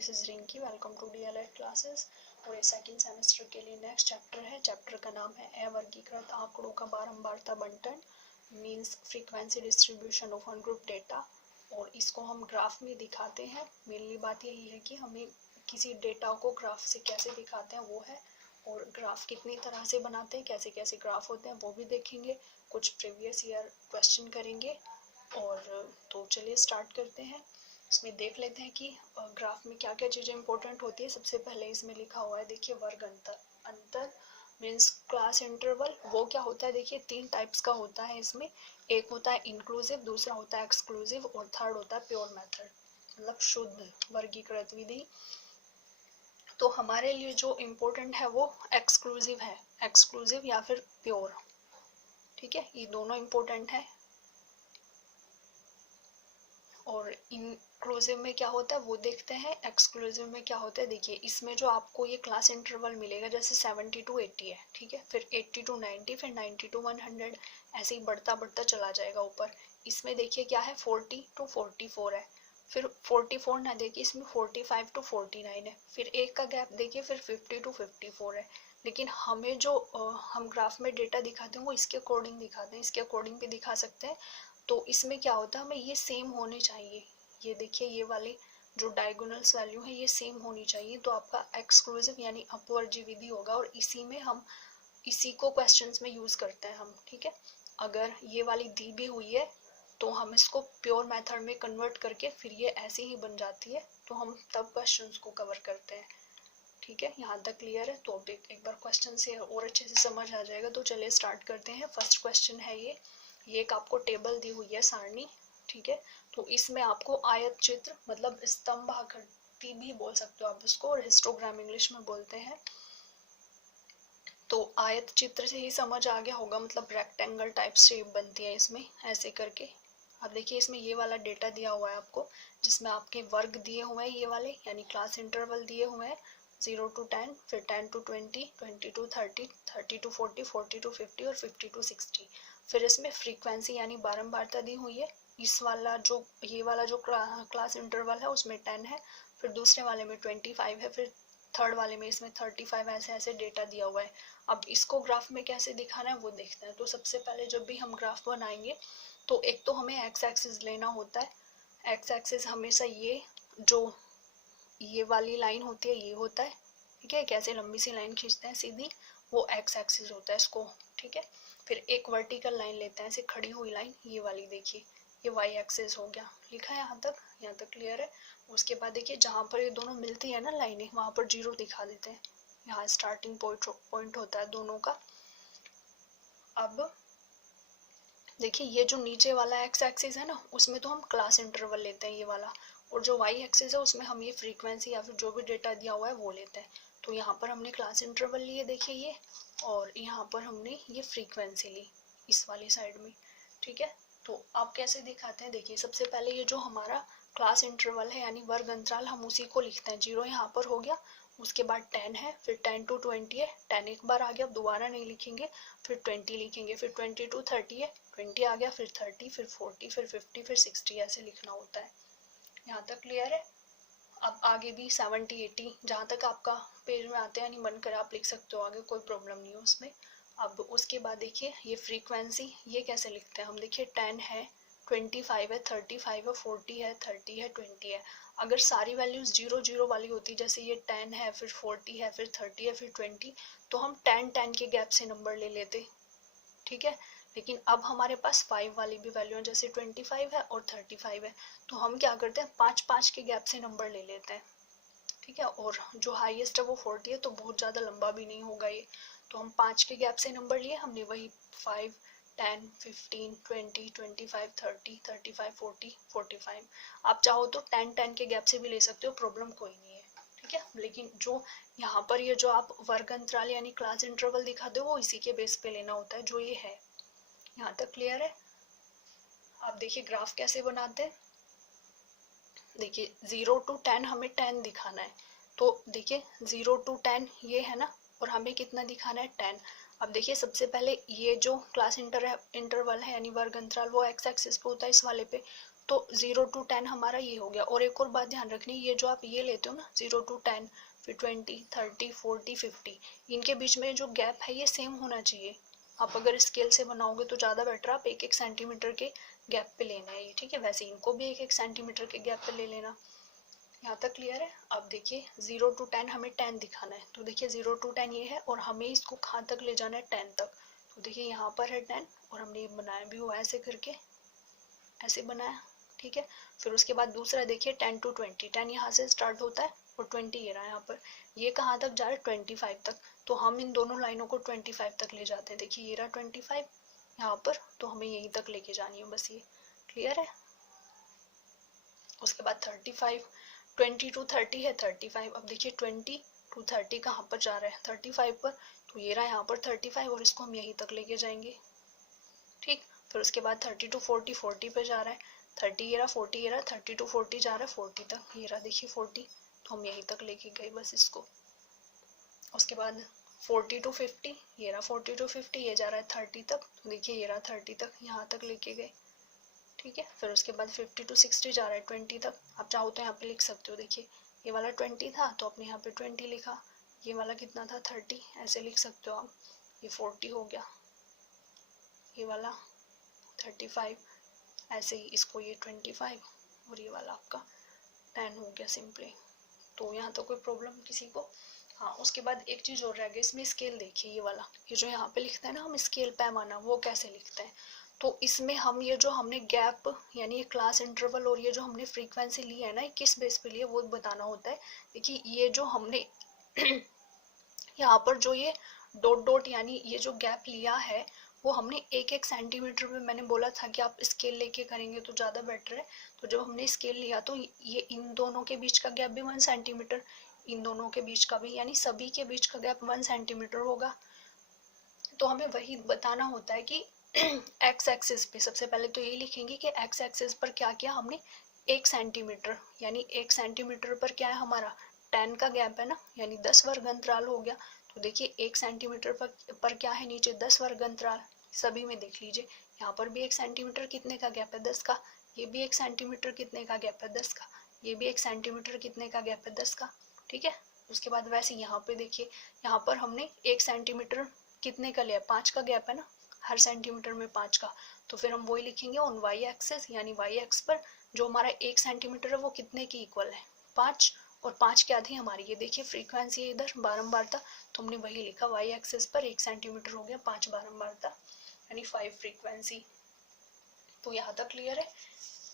This is Rinki, welcome to DElEd classes. और ये second semester के लिए नेक्स्ट चैप्टर है। चैप्टर का नाम है अवर्गीकृत आंकड़ों का बारंबारता बंटन, means frequency distribution of ungroup data. और इसको हम ग्राफ में दिखाते हैं। मेनली बात यही है कि हमें किसी डेटा को ग्राफ से कैसे दिखाते हैं वो है, और ग्राफ कितनी तरह से बनाते हैं, कैसे कैसे ग्राफ होते हैं वो भी देखेंगे। कुछ प्रीवियस ईयर क्वेश्चन करेंगे। और तो चलिए स्टार्ट करते हैं। इसमें देख लेते हैं कि ग्राफ में क्या क्या चीज़ें इंपॉर्टेंट होती है। सबसे पहले इसमें लिखा हुआ है, देखिए वर्ग अंतर। अंतर मीन्स क्लास इंटरवल। वो क्या होता है, देखिए 3 टाइप्स का होता है इसमें। एक होता है इंक्लूसिव, दूसरा होता है एक्सक्लूसिव, और थर्ड होता है प्योर मेथड, मतलब शुद्ध वर्गीकृत विधि। तो हमारे लिए जो इम्पोर्टेंट है वो एक्सक्लूसिव है, एक्सक्लूसिव या फिर प्योर। ठीक है, ये दोनों इम्पोर्टेंट है। और इंक्लूसिव में क्या होता है वो देखते हैं। एक्सक्लूसिव में क्या होता है, देखिए इसमें जो आपको ये क्लास इंटरवल मिलेगा, जैसे 70 to 80 है, ठीक है, फिर 80 to 90, फिर 90 to 100, ऐसे ही बढ़ता बढ़ता चला जाएगा ऊपर। इसमें देखिए क्या है, 40 to 44 है, फिर 44 ना देखिए, इसमें 45 to 49 है, फिर एक का गैप देखिए, फिर 50 to 54 है। लेकिन हमें जो हम ग्राफ में डेटा दिखाते हैं वो इसके अकॉर्डिंग दिखाते हैं, इसके अकॉर्डिंग भी दिखा सकते हैं। तो इसमें क्या होता है, हमें ये सेम होने चाहिए। ये देखिए ये वाले जो डायगोनल्स वैल्यू है ये सेम होनी चाहिए, तो आपका एक्सक्लूसिव यानी अपवर्जी विधि होगा। और इसी में हम इसी को क्वेश्चंस में यूज करते हैं हम। ठीक है, अगर ये वाली दी भी हुई है तो हम इसको प्योर मेथड में कन्वर्ट करके फिर ये ऐसे ही बन जाती है, तो हम तब क्वेश्चंस को कवर करते हैं। ठीक है, यहाँ तक क्लियर है। तो अब एक बार क्वेश्चन से और अच्छे से समझ आ जाएगा। तो चलिए स्टार्ट करते हैं। फर्स्ट क्वेश्चन है ये एक आपको टेबल दी हुई है, सारणी। ठीक है, तो इसमें आपको आयत चित्र, मतलब स्तंभ आकृति भी बोल सकते हो आप इसको, और हिस्टोग्राम इंग्लिश में बोलते हैं। तो आयत चित्र से ही समझ आ गया होगा, मतलब रेक्टेंगल टाइप शेप बनती है इसमें ऐसे करके। अब देखिए इसमें ये वाला डेटा दिया हुआ है आपको, जिसमें आपके वर्ग दिए हुए हैं ये वाले, यानी क्लास इंटरवल दिए हुए हैं 0 to 10, फिर 10 to 20, 20 to 30, 30 to 40, 40 to 50 और 50 to 60। फिर इसमें फ्रीक्वेंसी यानी बारंबारता दी हुई है। इस वाला जो ये वाला जो क्लास इंटरवल है उसमें 10 है, फिर दूसरे वाले में 25 है, फिर थर्ड वाले में इसमें 35, ऐसे ऐसे डेटा दिया हुआ है। अब इसको ग्राफ में कैसे दिखाना है वो देखते हैं। तो सबसे पहले जब भी हम ग्राफ बनाएंगे तो एक तो हमें एक्स एक्सिस लेना होता है। एक्स एक्सिस हमेशा ये जो ये वाली लाइन होती है ये होता है। ठीक है, कैसे लंबी सी लाइन खींचते हैं सीधी, वो एक्स एक्सिस होता है इसको। ठीक है, फिर एक वर्टिकल लाइन लेते हैं ऐसे खड़ी हुई लाइन, ये वाली देखिए, ये वाई एक्सिस हो गया। लिखा है यहाँ तक क्लियर है। उसके बाद देखिए जहाँ पर ये दोनों मिलती है ना लाइनें, वहाँ पर 0 दिखा देते हैं। यहाँ स्टार्टिंग पॉइंट होता है दोनों का। अब देखिए ये जो नीचे वाला एक्स एक्सिस है ना, उसमें तो हम क्लास इंटरवल लेते हैं ये वाला, और जो वाई एक्सिस है उसमें हम ये फ्रीक्वेंसी या फिर जो भी डेटा दिया हुआ है वो लेते हैं। तो यहाँ पर हमने क्लास इंटरवल लिए देखिए ये, और यहाँ पर हमने ये फ्रीक्वेंसी ली इस वाली साइड में। ठीक है, तो आप कैसे दिखाते हैं, देखिए सबसे पहले ये जो हमारा क्लास इंटरवल है यानी वर्ग अंतराल, हम उसी को लिखते हैं। 0 यहाँ पर हो गया, उसके बाद 10 है, फिर 10 to 20 है, 10 एक बार आ गया, अब दोबारा नहीं लिखेंगे, फिर 20 लिखेंगे, फिर 20 to 30 है, 20 आ गया, फिर 30, फिर 40, फिर 50, फिर 60, ऐसे लिखना होता है। यहाँ तक क्लियर है। अब आगे भी 70, 80 जहाँ तक आपका पेज में आते हैं, यानी मन करे आप लिख सकते हो आगे, कोई प्रॉब्लम नहीं है उसमें। अब उसके बाद देखिए ये फ्रीक्वेंसी ये कैसे लिखते हैं हम, देखिए 10 है, 25 है, 35 है, 40 है, 30 है, 20 है। अगर सारी वैल्यूज 0 0 वाली होती, जैसे ये 10 है, फिर 40 है, फिर 30 है, फिर 20, तो हम 10 10 के गैप से नंबर ले लेते। ठीक है, लेकिन अब हमारे पास 5 वाली भी वैल्यू है, जैसे 25 है और 35 है, तो हम क्या करते हैं 5 5 के गैप से नंबर ले लेते हैं। ठीक है, और जो हाईएस्ट है वो 40 है, तो बहुत ज़्यादा लंबा भी नहीं होगा ये, तो हम 5 के गैप से नंबर लिए हमने, वही 5, 10, 15, 20, 25, 30, 35, 40, 45। आप चाहो तो 10 10 के गैप से भी ले सकते हो, प्रॉब्लम कोई नहीं है। ठीक है, लेकिन जो यहाँ पर ये जो आप वर्ग अंतराल यानी क्लास इंटरवल दिखाते हो वो इसी के बेस पे लेना होता है, जो ये है। यहाँ तक क्लियर है। आप देखिए ग्राफ कैसे बनाते हैं, देखिए 0 to 10 हमें 10 दिखाना है, तो देखिए 0 to 10 ये है ना, और हमें कितना दिखाना है 10। अब देखिए सबसे पहले ये जो क्लास इंटरवल है यानी वर्ग अंतराल, वो एक्स एक्सिस पे होता है इस वाले पे, तो 0 to 10 हमारा ये हो गया। और एक और बात ध्यान रखनी, ये जो आप ये लेते हो ना 0 to 10, फिर 20, 30, 40, 50, इनके बीच में जो गैप है ये सेम होना चाहिए। आप अगर स्केल से बनाओगे तो ज़्यादा बेटर, आप 1-1 सेंटीमीटर के गैप पे लेना है ये, ठीक है। वैसे इनको भी 1-1 सेंटीमीटर के गैप पे ले लेना। यहाँ तक क्लियर है। अब देखिए 0 to 10 हमें 10 दिखाना है, तो देखिए 0 to 10 ये है और हमें इसको कहाँ तक ले जाना है 10 तक। तो देखिए यहाँ पर है 10 और हमने ये बनाया भी हुआ ऐसे करके, ऐसे बनाया, ठीक है। फिर उसके बाद दूसरा देखिए 10 to 20, 10 यहाँ से स्टार्ट होता है और 20 ये रहा यहाँ पर, ये कहाँ तक जा रहा है 25 तक। तो हम इन दोनों लाइनों को 25 तक ले जाते हैं। देखिए ये रहा 25 यहाँ पर, तो हमें यहीं तक लेके जानी है बस, ये क्लियर है। उसके बाद 35, 20 to 30 है 35। अब देखिए 20 to 30 कहाँ पर जा रहा है 35 पर, तो ये रहा यहाँ पर 35 और इसको हम यहीं तक लेके जाएंगे, ठीक। फिर उसके बाद 30 to 40, 40 पे जा रहा है, 30 ये रहा, 40 ये रहा, 30 to 40 जा रहा है 40 तक, ये रहा देखिए 40, तो हम यहीं तक लेके गए बस इसको। उसके बाद 40 to 50, ये रहा 40 to 50, ये जा रहा है 30 तक, तो देखिए ये रहा 30 तक, यहाँ तक लेके गए, ठीक है। फिर उसके बाद 50 to 60 जा रहा है 20 तक। आप चाहो तो यहाँ पे लिख सकते हो, देखिए ये वाला 20 था तो आपने यहाँ पे 20 लिखा, ये वाला कितना था 30, ऐसे लिख सकते हो आप। ये 40 हो गया, ये वाला 35, ऐसे ही इसको ये 25 और ये वाला आपका 10 हो गया सिंपली। तो यहाँ तो कोई प्रॉब्लम किसी को। हाँ, उसके बाद एक चीज़ और रह गई इसमें, स्केल देखिए ये वाला, ये जो यहाँ पे लिखते हैं ना हम स्केल पैमाना, वो कैसे लिखते हैं। तो इसमें हम ये जो हमने गैप यानी ये क्लास इंटरवल और ये जो हमने फ्रीक्वेंसी ली है ना, किस बेस पे लिए वो बताना होता है। देखिए ये जो हमने यहाँ पर जो ये डॉट डॉट यानी ये जो गैप लिया है वो हमने 1-1 सेंटीमीटर में, मैंने बोला था कि आप स्केल लेके करेंगे तो ज़्यादा बेटर है। तो जब हमने स्केल लिया तो ये इन दोनों के बीच का गैप भी 1 सेंटीमीटर, इन दोनों के बीच का भी, यानी सभी के बीच का गैप 1 सेंटीमीटर होगा। तो हमें वही बताना होता है कि एक्स एक्सिस पे सबसे पहले तो यही लिखेंगे कि एक्स एक्सिस पर क्या किया हमने 1 सेंटीमीटर, यानी 1 सेंटीमीटर पर क्या है हमारा 10 का गैप है ना, यानी 10 वर्ग अंतराल हो गया। तो देखिए 1 सेंटीमीटर पर क्या है नीचे 10 वर्ग अंतराल, सभी में देख लीजिए। यहाँ पर भी 1 सेंटीमीटर कितने का गैप है 10 का, ये भी 1 सेंटीमीटर कितने का गैप है 10 का, ये भी 1 सेंटीमीटर कितने का गैप है 10 का, ठीक है। उसके बाद वैसे यहाँ पे देखिए, यहाँ पर हमने 1 सेंटीमीटर कितने का लिया 5 का गैप है ना, हर सेंटीमीटर में 5 का। तो फिर हम वही लिखेंगे ऑन वाई एक्सिस, यानी वाई एक्स पर जो हमारा 1 सेंटीमीटर है वो कितने की इक्वल है 5, और 5 क्या थी हमारी, ये देखिए फ्रीक्वेंसी इधर बारंबार था तो हमने वही लिखा वाई एक्सिस पर 1 सेंटीमीटर हो गया 5 बारंबार था, यानी 5 फ्रीक्वेंसी। तो यहाँ तक क्लियर है।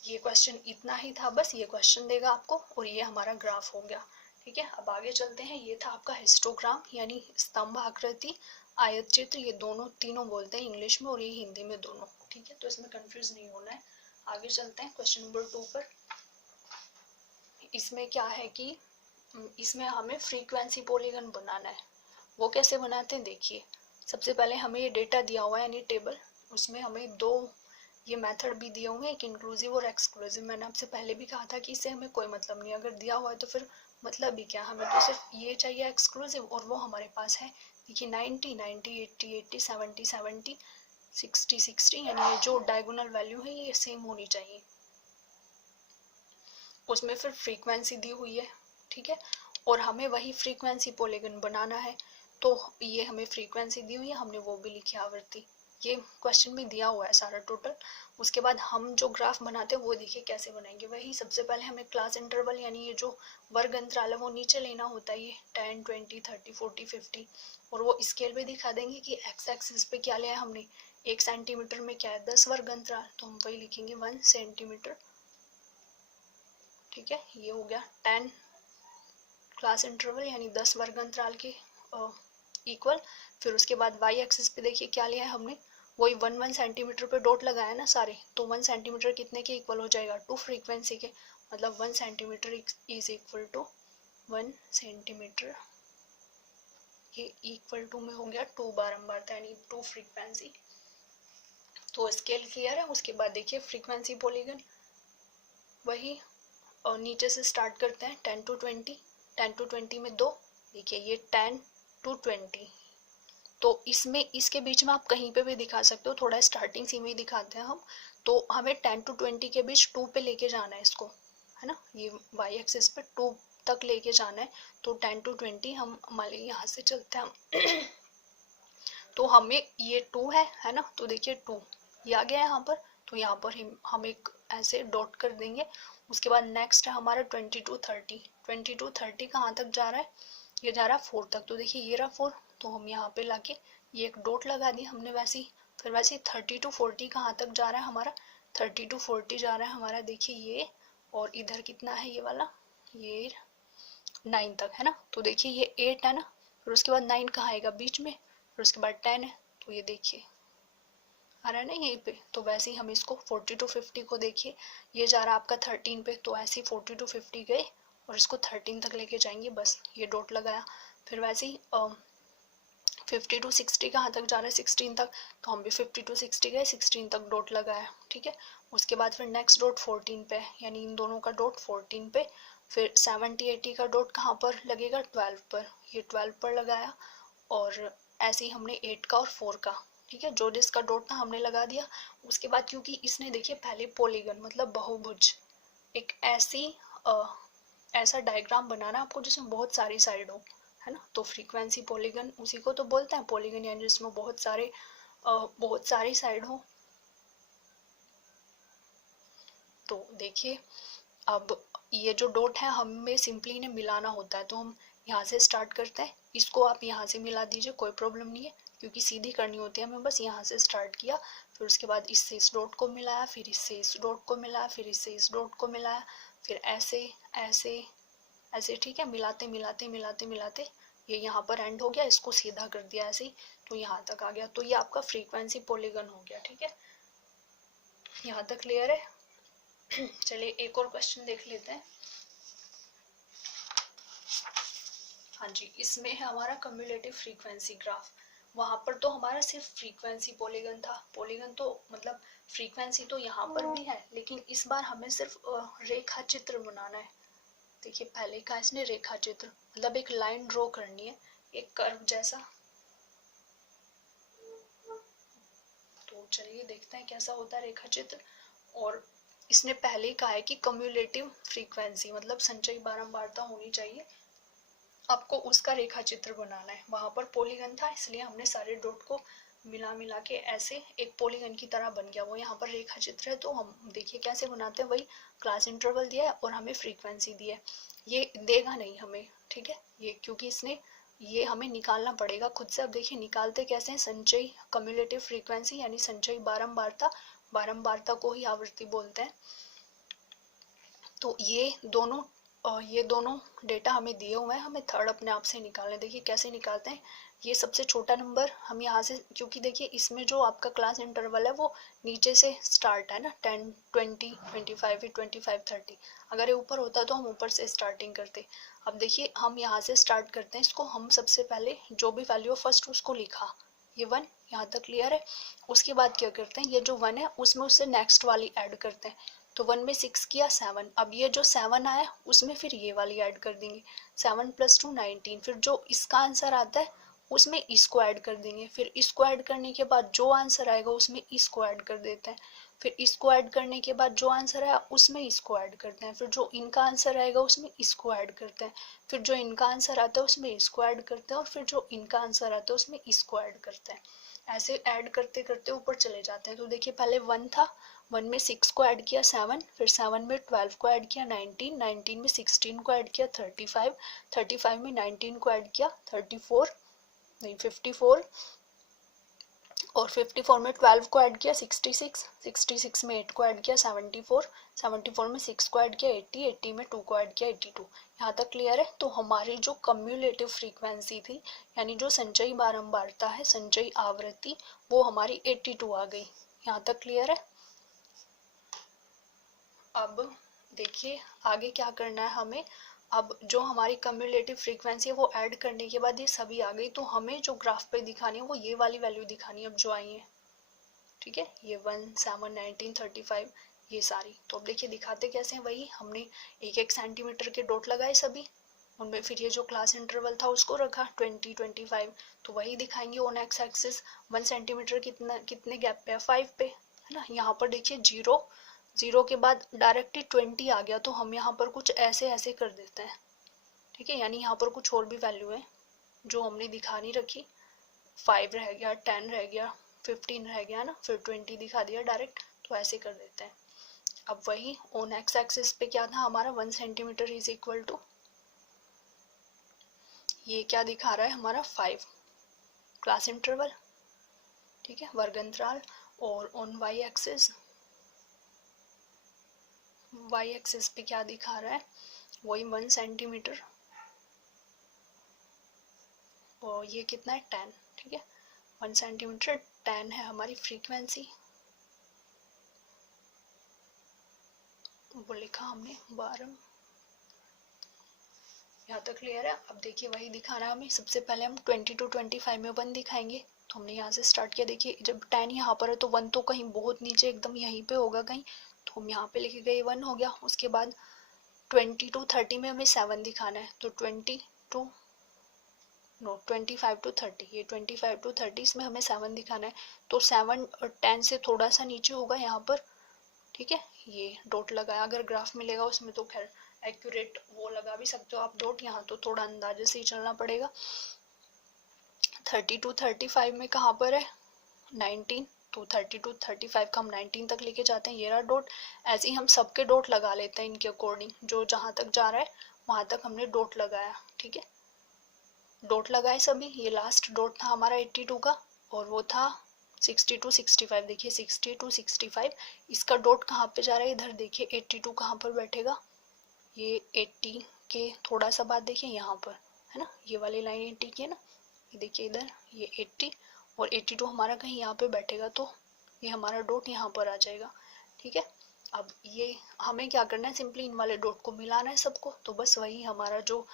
ये क्वेश्चन इतना ही था, बस ये क्वेश्चन देगा आपको और ये हमारा ग्राफ हो गया, ठीक है। अब आगे चलते हैं। ये था आपका हिस्टोग्राम यानी स्तंभ आकृति, आयत चित्र, ये दोनों तीनों बोलते हैं इंग्लिश में और ये हिंदी में दोनों, ठीक है। तो इसमें कंफ्यूज नहीं होना है। आगे चलते हैं क्वेश्चन नंबर 2 पर। इसमें क्या है कि इसमें हमें फ्रीक्वेंसी पॉलीगन बनाना है। वो कैसे बनाते हैं देखिए। सबसे पहले हमें ये डेटा दिया हुआ है यानी टेबल, उसमें हमें दो ये मेथड भी दिए होंगे, एक इंक्लूसिव और एक्सक्लूसिव। मैंने आपसे पहले भी कहा था कि इससे हमें कोई मतलब नहीं, अगर दिया हुआ है तो फिर मतलब भी क्या, हमें तो सिर्फ ये चाहिए एक्सक्लूसिव और वो हमारे पास है। देखिए 90, 90, 80, 80, 70, 70, 60, 60, यानी ये जो डायगोनल वैल्यू है ये सेम होनी चाहिए। उसमें फिर फ्रीक्वेंसी दी हुई है, ठीक है, और हमें वही फ्रीक्वेंसी पॉलीगन बनाना है। तो ये हमें फ्रीक्वेंसी दी हुई है, हमने वो भी लिखी आवृत्ति, ये क्वेश्चन में दिया हुआ है सारा टोटल। उसके बाद हम जो ग्राफ बनाते हैं वो देखिए कैसे बनाएंगे। वही सबसे पहले हमें क्लास इंटरवल यानी ये जो वर्ग अंतराल है वो नीचे लेना होता है, ये 10, 20, 30, 40, 50, और वो स्केल पे दिखा देंगे कि एक्स एक्सिस पे क्या लिया है हमने, 1 सेंटीमीटर में क्या है 10 वर्ग अंतराल, तो हम वही लिखेंगे 1 सेंटीमीटर, ठीक है। ये हो गया 10 क्लास इंटरवल यानी 10 वर्ग अंतराल के इक्वल। फिर उसके बाद वाई एक्सिस पे देखिए क्या लिया है हमने, वही 1 सेंटीमीटर पे डॉट लगाया ना सारे, तो 1 सेंटीमीटर कितने के इक्वल हो जाएगा 2 फ्रीक्वेंसी के, मतलब 1 centimetre is equal to 1 centimetre, ये इक्वल टू में हो गया 2 बारंबार था यानी 2 फ्रीक्वेंसी। तो स्केल क्लियर है। उसके बाद देखिए फ्रीक्वेंसी पॉलीगन, वही और नीचे से स्टार्ट करते हैं 10 to 20, 10 to 20 में 2, देखिए ये 10 to 20, तो इसमें इसके बीच में आप कहीं पे भी दिखा सकते हो, थोड़ा स्टार्टिंग सी में ही दिखाते हैं हम। तो हमें 10 to 20 के बीच 2 पे लेके जाना है इसको, है ना, ये y एक्सिस पे 2 तक लेके जाना है। तो 10 to 20 हम मान लीजिए यहाँ से चलते हैं तो हमें ये 2 है ना, तो देखिए 2 ये आ गया यहाँ पर, तो यहाँ पर हम एक ऐसे डॉट कर देंगे। उसके बाद नेक्स्ट है हमारा 20 to 30, 20 to 30 कहाँ तक जा रहा है, ये जा रहा है 4 तक, तो देखिए ये रहा 4, तो हम यहाँ पे लाके ये एक डॉट लगा दी हमने वैसे ही। फिर वैसे ही 30 to 40 कहाँ तक जा रहा है हमारा, 30 to 40 जा रहा है हमारा, देखिए ये, और इधर कितना है ये वाला, ये 9 तक है ना, तो देखिए ये 8 है ना, फिर उसके बाद 9 कहाँ आएगा बीच में, फिर उसके बाद 10 है, तो ये देखिए आ रहा है ना यहीं पे। तो वैसे ही हम इसको 40 to 50 को देखिए, ये जा रहा है आपका 13 पे, तो ऐसे ही 40 to 50 गए और इसको 13 तक लेके जाएंगे, बस ये डॉट लगाया। फिर वैसे ही 50 to 60 कहाँ तक जा रहा है, 16 तक, तो हम भी 50 to 60 गए, 16 तक डॉट लगाया, ठीक है। उसके बाद फिर नेक्स्ट डॉट 14 पे, यानी इन दोनों का डॉट 14 पे। फिर 70 80 का डॉट कहाँ पर लगेगा, 12 पर, ये 12 पर लगाया। और ऐसे ही हमने 8 का और 4 का, ठीक है, जो जिसका डॉट था हमने लगा दिया। उसके बाद क्योंकि इसने देखिए पहले पॉलीगन मतलब बहुभुज, एक ऐसा डायग्राम बनाना आपको जिसमें बहुत सारी साइड हो, है ना, तो फ्रीक्वेंसी पॉलीगन उसी को तो बोलते हैं पॉलीगन, यानी जिसमें बहुत सारी साइड हो। तो देखिए अब ये जो डॉट है हमें सिंपली इन्हें मिलाना होता है, तो हम यहाँ से स्टार्ट करते हैं, इसको आप यहाँ से मिला दीजिए, कोई प्रॉब्लम नहीं है, क्योंकि सीधी करनी होती है हमें, बस यहाँ से स्टार्ट किया, फिर उसके बाद इससे इस डॉट को मिलाया, फिर इससे इस डॉट को मिलाया, फिर इससे इस डॉट को मिलाया, फिर ऐसे ऐसे ऐसे, ठीक है, मिलाते मिलाते मिलाते मिलाते ये यहाँ पर एंड हो गया, इसको सीधा कर दिया ऐसे ही, तो यहाँ तक आ गया, तो ये आपका फ्रीक्वेंसी पॉलीगन हो गया, ठीक है, यहाँ तक क्लियर है। चलिए एक और क्वेश्चन देख लेते हैं। हाँ जी, इसमें है हमारा कम्युलेटिव फ्रीक्वेंसी ग्राफ। वहां पर तो हमारा सिर्फ फ्रीक्वेंसी पॉलीगन था, पॉलीगन तो मतलब फ्रीक्वेंसी तो यहाँ पर भी है, लेकिन इस बार हमें सिर्फ रेखा चित्र बनाना है। देखिए पहले का इसने रेखा चित्र, मतलब एक लाइन ड्रॉ करनी है, एक कर्व जैसा। तो चलिए देखते हैं कैसा होता है रेखा चित्र। और इसने पहले ही कहा है कि कम्युलेटिव फ्रीक्वेंसी मतलब संचयी बारंबारता होनी चाहिए, आपको उसका रेखा चित्र बनाना है। वहां पर पॉलीगन था इसलिए हमने सारे डॉट को मिला मिला के ऐसे एक पॉलीगन की तरह बन गया, वो यहाँ पर रेखा चित्र है। तो हम देखिए कैसे बनाते हैं, वही क्लास इंटरवल दिया है और हमें फ्रीक्वेंसी दी है, ये देगा नहीं हमें, ठीक है, ये क्योंकि इसने ये हमें निकालना पड़ेगा खुद से। अब देखिए निकालते कैसे हैं, संचयी कम्युलेटिव फ्रीक्वेंसी यानी संचयी बारंबारता, बारंबारता को ही आवृत्ति बोलते हैं। तो ये दोनों डेटा हमें दिए हुए हैं, हमें थर्ड अपने आप से निकालना। देखिए कैसे निकालते हैं, ये सबसे छोटा नंबर हम यहाँ से, क्योंकि देखिए इसमें जो आपका क्लास इंटरवल है वो नीचे से स्टार्ट है ना, 10 20 25 25 30, अगर ये ऊपर होता तो हम ऊपर से स्टार्टिंग करते। अब देखिए हम यहाँ से स्टार्ट करते हैं इसको, हम सबसे पहले जो भी वैल्यू फर्स्ट उसको लिखा, ये 1 यहाँ तक क्लियर है। उसके बाद क्या करते हैं, ये जो 1 है उसमें उससे नेक्स्ट वाली ऐड करते हैं, तो 1 में 6 किया 7, अब ये जो 7 आया उसमें फिर ये वाली ऐड कर देंगे, 7 + 2 19, फिर जो इसका आंसर आता है उसमें इसको ऐड कर देंगे, फिर इसको ऐड करने के बाद जो आंसर आएगा उसमें इसको ऐड कर देते हैं, फिर इसको ऐड करने के बाद जो आंसर आया उसमें इसको ऐड करते हैं, फिर जो इनका आंसर आएगा उसमें इसको ऐड करते हैं, फिर जो इनका आंसर आता है उसमें इसको ऐड करते हैं, और फिर जो इनका आंसर आता है उसमें इसको ऐड करते हैं। ऐसे ऐड करते करते ऊपर चले जाते हैं। तो देखिए पहले 1 था, 1 में 6 को ऐड किया 7, फिर 7 में 12 को ऐड किया 19, 19 में 16 को ऐड किया 35, 35 में 19 को ऐड किया 34 नहीं 54, और 54 में 12 को ऐड किया 66, 66 में 8 को ऐड किया 74, 74 में 6 को ऐड किया 80, 80 में 2 को ऐड किया 82। यहाँ तक क्लियर है। तो हमारी जो कम्युलेटिव फ्रीक्वेंसी थी यानी जो संचयी बारंबारता है, संचयी आवृत्ति, वो हमारी 82 आ गई। यहाँ तक क्लियर है। अब देखिए आगे क्या करना है हमें। अब जो हमारी कम्युलेटिव फ्रीक्वेंसी है वो ऐड करने के बाद ये सभी आ गई, तो हमें जो ग्राफ पे दिखानी है वो ये वाली वैल्यू दिखानी है अब जो आई है, ठीक है, ये 1 7 19 35 ये सारी। तो अब देखिए दिखाते कैसे हैं, वही हमने एक एक सेंटीमीटर के डॉट लगाए सभी, उनमें फिर ये जो क्लास इंटरवल था उसको रखा 20 25, तो वही दिखाएंगे ऑन एक्स एक्सिस 1 सेंटीमीटर कितने गैप पे है, 5 पे, है ना। यहाँ पर देखिए 0, 0 के बाद डायरेक्टली 20 आ गया, तो हम यहाँ पर कुछ ऐसे ऐसे कर देते हैं, ठीक है। यानी यहाँ पर कुछ और भी वैल्यू है जो हमने दिखा नहीं रखी, 5 रह गया, 10 रह गया, 15 रह गया ना, फिर 20 दिखा दिया डायरेक्ट, तो ऐसे कर देते हैं। अब वही ऑन एक्स एक्सिस पे क्या था हमारा, 1 सेंटीमीटर इज इक्वल टू, ये क्या दिखा रहा है हमारा 5 क्लास इंटरवल, ठीक है, वर्ग अंतराल। और on Y axis, Y axis पे क्या दिखा रहा है, वही 1 सेंटीमीटर, और ये कितना है 10, ठीक है, 1 सेंटीमीटर 10 है हमारी फ्रीक्वेंसी, वो लिखा हमने 12। यहाँ तक क्लियर है। अब देखिए वही दिखा रहा है हमें, सबसे पहले हम 20 to 25 में 1 दिखाएंगे, तो हमने यहाँ से स्टार्ट किया। देखिए जब 10 यहाँ पर है तो 1 तो कहीं बहुत नीचे एकदम यहीं पे होगा कहीं, तो हम यहाँ पे लिखे गए 1 हो गया। उसके बाद 20 to 30 में हमें 7 दिखाना है, तो 25 to 30, ये 25 to 30 इसमें हमें 7 दिखाना है, तो 7 और 10 से थोड़ा सा नीचे होगा यहाँ पर, ठीक है। ये डॉट लगाया, अगर ग्राफ मिलेगा उसमें तो खैर एक्यूरेट वो लगा भी सकते हो आप डॉट, यहाँ तो थोड़ा अंदाजे से ही चलना पड़ेगा। 30 to 35 में कहाँ पर है 19, तो 30 to 35 का हम 19 तक लेके जाते हैं, ये रहा डॉट। ऐसे ही हम सबके डॉट लगा लेते हैं इनके अकॉर्डिंग, जो जहाँ तक जा रहा है वहां तक हमने डॉट लगाया, ठीक है, डॉट लगाए सभी। ये लास्ट डॉट था हमारा 82 का, और वो था 60 to 65, देखिए 60 to 65, इसका डॉट कहाँ पे जा रहा है, इधर देखिए 82 कहाँ पर बैठेगा, ये 80 के थोड़ा सा बाद देखिए यहाँ पर, है ना, ये वाली लाइन 80 की है ना, ये देखिए इधर ये 80 और 82 हमारा कहीं यहाँ पे बैठेगा, तो ये हमारा डॉट यहाँ पर आ जाएगा, ठीक है। अब ये हमें क्या करना है, सिंपली इन वाले डॉट को मिलाना है सबको, तो बस वही हमारा जो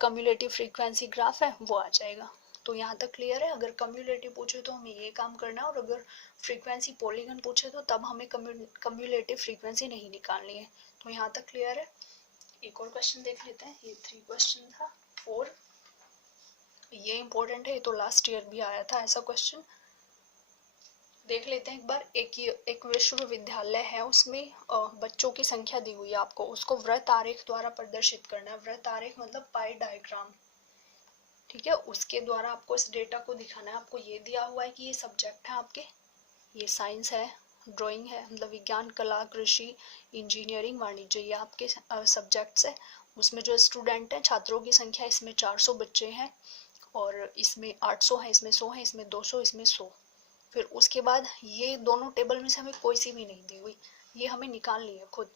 कम्युलेटिव फ्रीक्वेंसी ग्राफ है वो आ जाएगा। तो यहाँ तक क्लियर है। अगर कम्युलेटिव पूछे तो हमें ये काम करना है, और अगर फ्रीक्वेंसी पॉलीगन पूछे तो तब हमें कम्युलेटिव फ्रीक्वेंसी नहीं निकालनी है। तो यहाँ तक क्लियर है। एक और क्वेश्चन देख लेते हैं, ये 3 क्वेश्चन था। 4 ये इंपॉर्टेंट है, ये तो लास्ट ईयर भी आया था ऐसा क्वेश्चन, देख लेते हैं एक बार। एक विश्वविद्यालय है, उसमें बच्चों की संख्या दी हुई है आपको, उसको वृत्त आरेख द्वारा प्रदर्शित करना है। वृत्त आरेख मतलब पाई डायग्राम, ठीक है, उसके द्वारा आपको इस डेटा को दिखाना है। आपको ये दिया हुआ है कि ये सब्जेक्ट है आपके, ये साइंस है, ड्राइंग है, मतलब विज्ञान, कला, कृषि, इंजीनियरिंग, वाणिज्य, ये आपके सब्जेक्ट्स है। उसमें जो स्टूडेंट हैं, छात्रों की संख्या इसमें 400 बच्चे हैं, और इसमें 800 है, इसमें 100 है, इसमें 200, इसमें 100। फिर उसके बाद ये दोनों टेबल में से हमें कोई सी भी नहीं दी हुई, ये हमें निकालनी है खुद,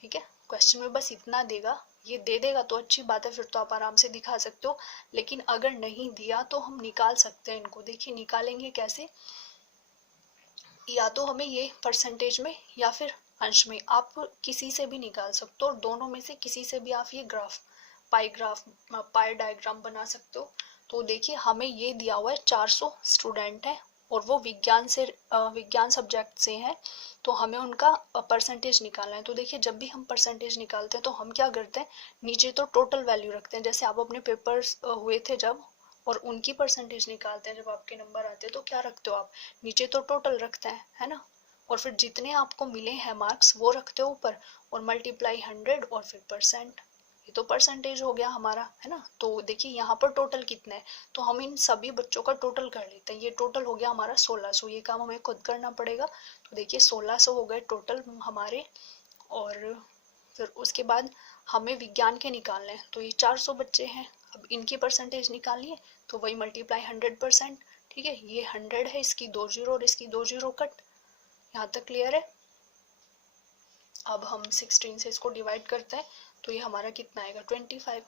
ठीक है। क्वेश्चन में बस इतना देगा, ये दे देगा तो अच्छी बात है, फिर तो आप आराम से दिखा सकते हो। लेकिन अगर नहीं दिया तो हम निकाल सकते हैं इनको। देखिए निकालेंगे कैसे, या तो हमें ये परसेंटेज में या फिर अंश में, आप किसी से भी निकाल सकते हो, और दोनों में से किसी से भी आप ये ग्राफ पाई डायग्राम बना सकते हो। तो देखिए हमें ये दिया हुआ है 400 स्टूडेंट है, और वो विज्ञान सब्जेक्ट से हैं, तो हमें उनका परसेंटेज निकालना है। तो देखिए जब भी हम परसेंटेज निकालते हैं तो हम क्या करते हैं, नीचे तो टोटल वैल्यू रखते हैं, जैसे आप अपने पेपर्स हुए थे जब, और उनकी परसेंटेज निकालते हैं जब आपके नंबर आते हैं, तो क्या रखते हो आप, नीचे तो टोटल रखते हैं, है ना, और फिर जितने आपको मिले हैं मार्क्स वो रखते हो ऊपर, और मल्टीप्लाई 100 और फिर परसेंट, ये तो परसेंटेज हो गया हमारा, है ना। तो देखिए यहाँ पर टोटल कितना है, तो हम इन सभी बच्चों का टोटल कर लेते हैं। ये टोटल हो गया हमारा 1600, ये काम हमें खुद करना पड़ेगा। तो देखिए 1600 हो गए टोटल हमारे, और फिर उसके बाद हमें विज्ञान के निकालने हैं, तो ये 400 बच्चे हैं, अब इनकी परसेंटेज निकालनी है, तो वही मल्टीप्लाई 100%, ठीक है। ये 100 है, इसकी 2 जीरो और इसकी 2 जीरो कट, यहाँ तक क्लियर है। अब हम 16 से इसको डिवाइड करते हैं, तो ये हमारा कितना आएगा 25,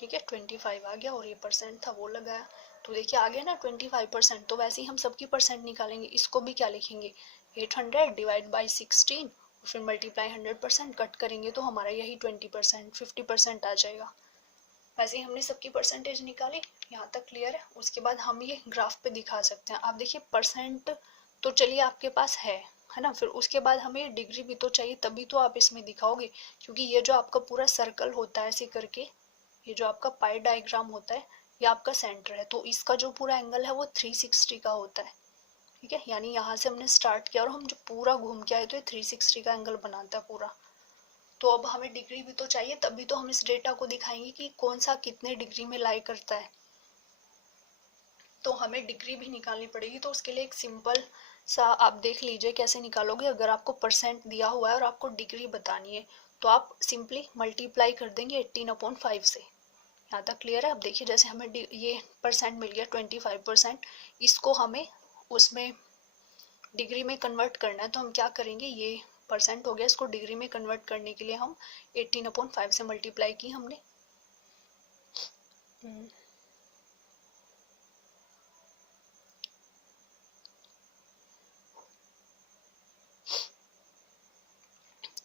ठीक है, 25 आ गया, और ये परसेंट था वो लगाया, तो देखिए आ गया ना 25%। तो वैसे ही हम सबकी परसेंट निकालेंगे, इसको भी क्या लिखेंगे 800 डिवाइड बाई 16, फिर मल्टीप्लाई 100%, कट करेंगे तो हमारा यही 20% 50% आ जाएगा। वैसे ही हमने सबकी परसेंटेज निकाली, यहाँ तक क्लियर है। उसके बाद हम ये ग्राफ पे दिखा सकते हैं। आप देखिए परसेंट तो चलिए आपके पास है ना, फिर उसके बाद हमें डिग्री भी तो चाहिए, तभी तो आप इसमें दिखाओगे, क्योंकि ये जो आपका पूरा सर्कल होता है ऐसे करके, ये जो आपका पाई डायग्राम होता है, ये आपका सेंटर है, तो इसका जो पूरा एंगल है वो 360 का होता है, ठीक है, यानी यहाँ से हमने स्टार्ट किया और हम जो पूरा घूम के आए तो ये 360 का एंगल बनाता है पूरा। तो अब हमें डिग्री भी तो चाहिए, तभी तो हम इस डेटा को दिखाएंगे कि कौन सा कितने डिग्री में लाई करता है। तो हमें डिग्री भी निकालनी पड़ेगी। तो उसके लिए एक सिंपल सा आप देख लीजिए कैसे निकालोगे। अगर आपको परसेंट दिया हुआ है और आपको डिग्री बतानी है तो आप सिंपली मल्टीप्लाई कर देंगे 18/5 से। यहाँ तक क्लियर है? अब देखिए जैसे हमें ये परसेंट मिल गया 25%, इसको हमें उसमें डिग्री में कन्वर्ट करना है। तो हम क्या करेंगे, ये परसेंट हो गया, इसको डिग्री में कन्वर्ट करने के लिए हम 18/5 से मल्टीप्लाई की हमने।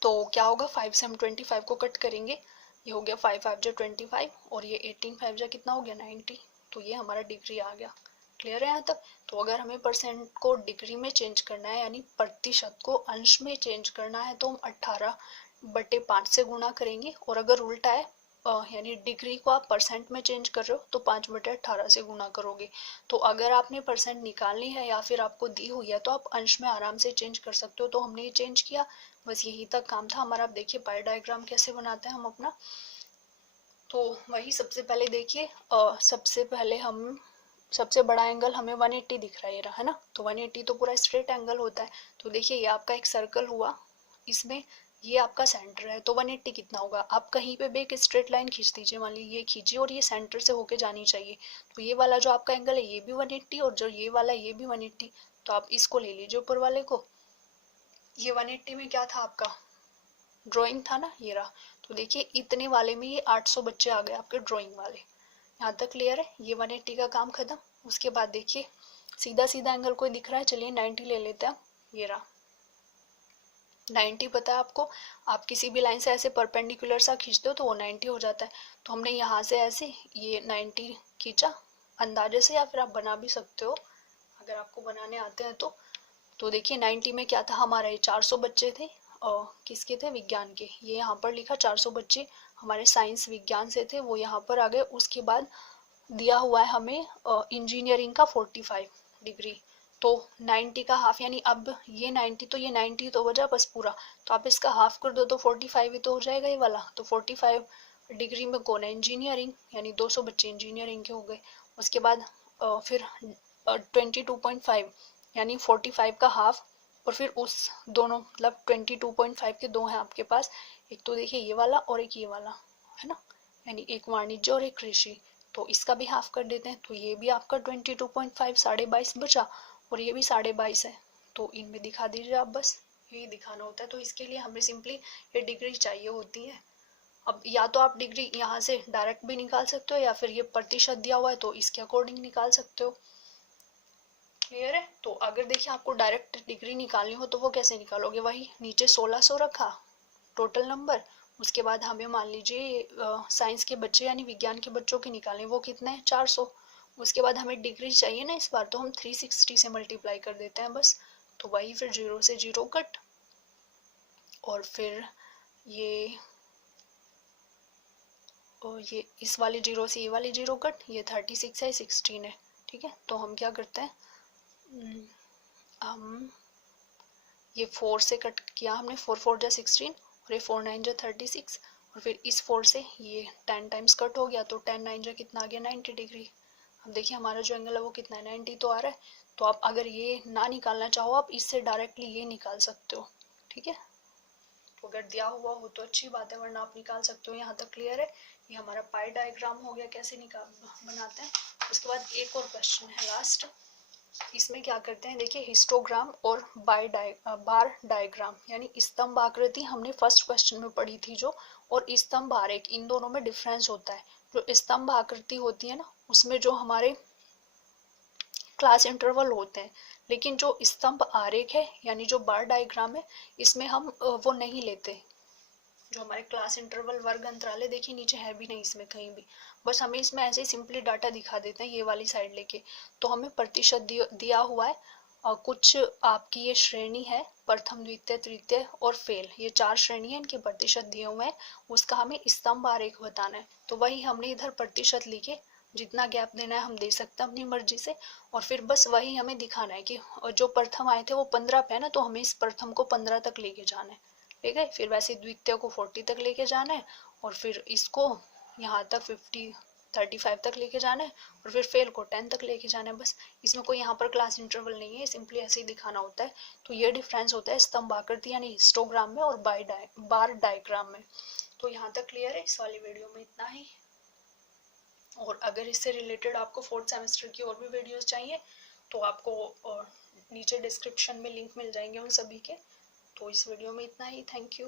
तो क्या होगा, 5 से हम 25 को कट करेंगे, ये हो गया 5 5 जो 25 और ये 18 5 जो कितना हो गया 90। तो ये हमारा डिग्री आ गया। क्लियर है यहाँ तक? तो अगर हमें परसेंट को डिग्री में चेंज करना है यानी प्रतिशत को अंश में चेंज करना है तो हम 18/5 से गुणा करेंगे। और अगर उल्टा है यानी डिग्री को आप परसेंट में चेंज कर रहे हो तो 5/18 से गुणा करोगे। तो अगर आपने परसेंट निकालनी है या फिर आपको दी हुई है तो आप अंश में आराम से चेंज कर सकते हो। तो हमने ये चेंज किया, बस यही तक काम था हमारा। अब देखिए पाई डायग्राम कैसे बनाते हैं हम अपना। तो वही सबसे पहले देखिए, सबसे पहले हम सबसे बड़ा एंगल हमें 180 दिख रहा है ना। तो 180 तो पूरा स्ट्रेट एंगल होता है। तो देखिए ये आपका एक सर्कल हुआ, इसमें ये आपका सेंटर है। तो 180 कितना होगा, आप कहीं पे भी एक स्ट्रेट लाइन खींच दीजिए, मान लीजिए ये खींचिए और ये सेंटर से होके जानी चाहिए। तो ये वाला जो आपका एंगल है ये भी 180 और जो ये वाला है ये भी 180। तो आप इसको ले लीजिए ऊपर वाले को। ये 180 में क्या था आपका, ड्राइंग था ना, ये रहा। तो देखिए इतने वाले में ये 800 बच्चे आ गए आपके ड्राइंग वाले। यहाँ तक क्लियर है? ये 180 का काम खत्म। उसके बाद देखिए सीधा सीधा एंगल कोई दिख रहा है, चलिए 90 ले लेते हैं। ये रहा 90 पता है आपको, आप किसी भी लाइन से ऐसे परपेंडिकुलर सा खींचते हो तो वो 90 हो जाता है। तो हमने यहाँ से ऐसे ये 90 खींचा अंदाजे से, या फिर आप बना भी सकते हो अगर आपको बनाने आते हैं तो। तो देखिए 90 में क्या था हमारा, ये 400 बच्चे थे और किसके थे, विज्ञान के। ये यहाँ पर लिखा 400 बच्चे हमारे साइंस विज्ञान से थे, वो यहाँ पर आ गए। उसके बाद दिया हुआ है हमें इंजीनियरिंग का 45 डिग्री। तो 90 का हाफ, यानी अब ये 90 तो ये 90 तो बचा बस पूरा। तो आप इसका हाफ कर दो तो 45 ही तो हो जाएगा ये वाला। तो 45 डिग्री में कौन है, इंजीनियरिंग, यानी 200 बच्चे इंजीनियरिंग के हो गए। उसके बाद फिर 22.5 यानी 45 का हाफ, और फिर उस दोनों मतलब 22.5 के दो हैं आपके पास, एक तो देखिए ये वाला और एक ये वाला है ना, यानी एक वाणिज्य और एक कृषि। तो इसका भी हाफ कर देते हैं। तो ये भी आपका 22.5 22.5 बचा और ये भी 22.5 है। तो इनमें दिखा दीजिए आप, बस यही दिखाना होता है। तो इसके लिए हमें सिंपली ये डिग्री चाहिए होती है। अब या तो आप डिग्री यहाँ से डायरेक्ट भी निकाल सकते हो या फिर ये प्रतिशत दिया हुआ है तो इसके अकॉर्डिंग निकाल सकते हो। क्लियर है? तो अगर देखिए आपको डायरेक्ट डिग्री निकालनी हो तो वो कैसे निकालोगे, वही नीचे 1600 रखा टोटल नंबर। उसके बाद हमें मान लीजिए साइंस के बच्चे यानी विज्ञान के बच्चों के निकालने, वो कितने हैं 400। उसके बाद हमें डिग्री चाहिए ना इस बार, तो हम 360 से मल्टीप्लाई कर देते हैं बस। तो वही फिर 0 से 0 कट, और फिर ये ये इस वाले 0 से ये वाले 0 कट, ये 36 है 16 है। ठीक है, तो हम क्या करते हैं, हम ये 4 से कट किया हमने, 4 4 जा 16 और ये 4 9 जा 36, और फिर इस 4 से ये 10 टाइम्स कट हो गया। तो 10 9 जा कितना आ गया 90 डिग्री। अब देखिए हमारा जो एंगल है वो कितना है 90 तो आ रहा है। तो आप अगर ये ना निकालना चाहो आप इससे डायरेक्टली ये निकाल सकते हो। ठीक है, तो अगर दिया हुआ हो तो अच्छी बात है, वरना आप निकाल सकते हो। यहाँ तक क्लियर है? ये हमारा पाई डायग्राम हो गया कैसे निकाल बनाते हैं। उसके बाद एक और क्वेश्चन है लास्ट, इसमें क्या करते हैं देखिए, हिस्टोग्राम और बार डायग्राम यानी स्तंभ आकृति हमने फर्स्ट क्वेश्चन में पढ़ी थी जो, और स्तंभ आरेख, इन दोनों में डिफरेंस होता है। जो स्तंभ आकृति होती है ना उसमें जो हमारे क्लास इंटरवल होते हैं, लेकिन जो स्तंभ आरेख है यानी जो बार डायग्राम है इसमें हम वो नहीं लेते। जो हमारे क्लास इंटरवल वर्ग अंतराल है देखिए नीचे है भी नहीं इसमें कहीं भी, बस हमें इसमें ऐसे ही सिंपली डाटा दिखा देते हैं ये वाली साइड लेके। तो हमें प्रतिशत दिया हुआ है और कुछ आपकी ये श्रेणी है, प्रथम द्वितीय तृतीय और फेल, ये 4 श्रेणी है, इनके प्रतिशत दिए हुए हैं। उसका हमें स्तंभ आरेख बताना है। तो वही हमने इधर प्रतिशत लिखे जितना गैप देना है हम दे सकते हैं अपनी मर्जी से, और फिर बस वही हमें दिखाना है कि जो प्रथम आए थे वो 15 पे है ना, तो हमें इस प्रथम को 15 तक लेके जाना है, ठीक है। फिर वैसे द्वितीय को 40 तक लेके जाना है, और फिर इसको यहाँ तक 35 तक लेके जाना है, और फिर फेल को 10 तक लेके जाना है। बस इसमें कोई यहाँ पर क्लास इंटरवल नहीं है, सिंपली ऐसे ही दिखाना होता है। तो ये डिफरेंस होता है स्तंभ आकृति यानी हिस्टोग्राम में और बार डायग्राम में। तो यहाँ तक क्लियर है, इस वाली वीडियो में इतना ही। और अगर इससे रिलेटेड आपको 4th सेमेस्टर की और भी वीडियोस चाहिए तो आपको नीचे डिस्क्रिप्शन में लिंक मिल जाएंगे उन सभी के। तो इस वीडियो में इतना ही, थैंक यू।